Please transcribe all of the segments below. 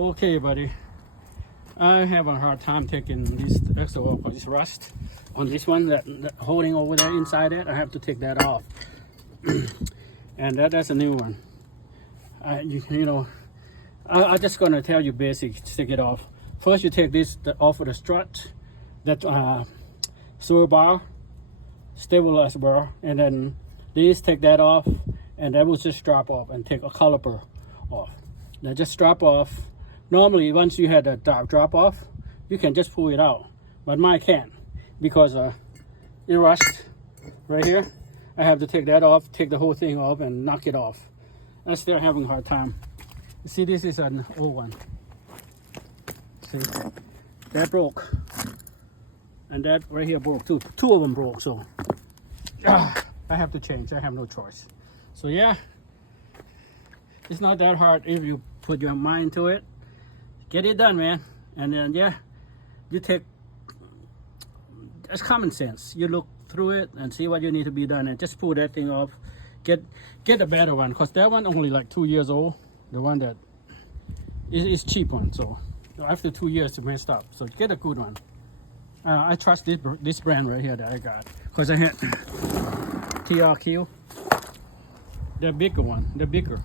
Okay, buddy. I have a hard time taking this extra off because it's rust on this one that holding over there inside it. I have to take that off. And that's a new one. I'm just gonna tell you basic to take it off. First, you take this off of the strut, that swirl bar, stabilizer bar, and then this, take that off, and that will just drop off, and take a caliper off. Now just drop off. Normally, once you had a drop off, you can just pull it out, but mine can't because it rushed right here. I have to take that off, take the whole thing off, and knock it off. I'm still having a hard time. You see, this is an old one. See, that broke, and that right here broke too. Two of them broke, so I have to change. I have no choice. So yeah, it's not that hard if you put your mind to it. Get it done, man. And then yeah, you take, it's common sense. You look through it and see what you need to be done, and just pull that thing off. Get a better one, because that one only like 2 years old. The one that is cheap one, so after 2 years it messed up. So get a good one. I trust this brand right here that I got, because I had TRQ, the bigger one, the bigger.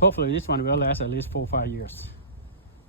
Hopefully this one will last at least 4 or 5 years.